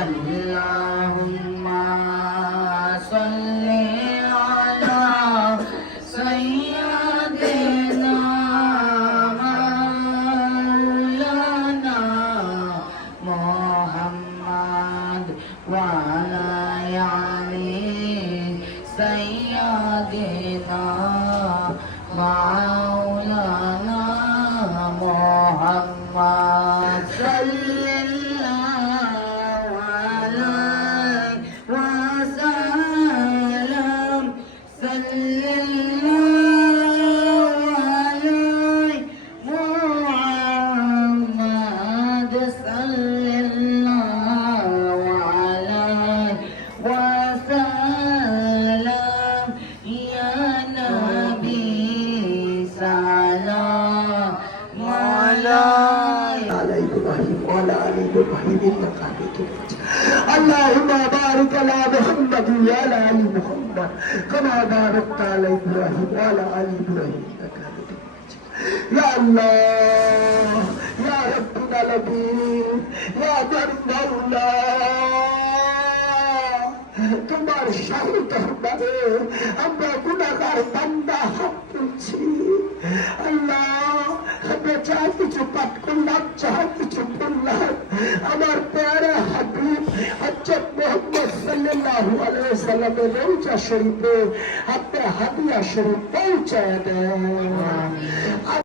اللهم صل على سيدنا مولانا محمد وعلى آل سيدنا مولانا محمد صلى الله عليه وسلم صلى الله عليه محمد صلى الله عليه وسلم يا نبي سلام عليك على إبراهيم وعلى آل إبراهيم إنك حميد مجيد اللهم بارك على محمد وعلى آل محمد كما باركت على إبراهيم وعلى آل إبراهيم إنك حميد مجيد يا الله يا رب العالمين يا مولا তোমার শাহী দরবারে আমরা গুনাহগার বান্দা হাত তুলছি আল্লাহ আমরা যা কিছু পাঠ করলাম যা কিছু বললাম আমার প্যারা হাবিব হযরত মুহাম্মদ সাল্লাল্লাহু আলাইহি ওয়াসাল্লামের রওজা শরীফে আপনি হাদিয়া শরীফ পৌঁছায় দেন।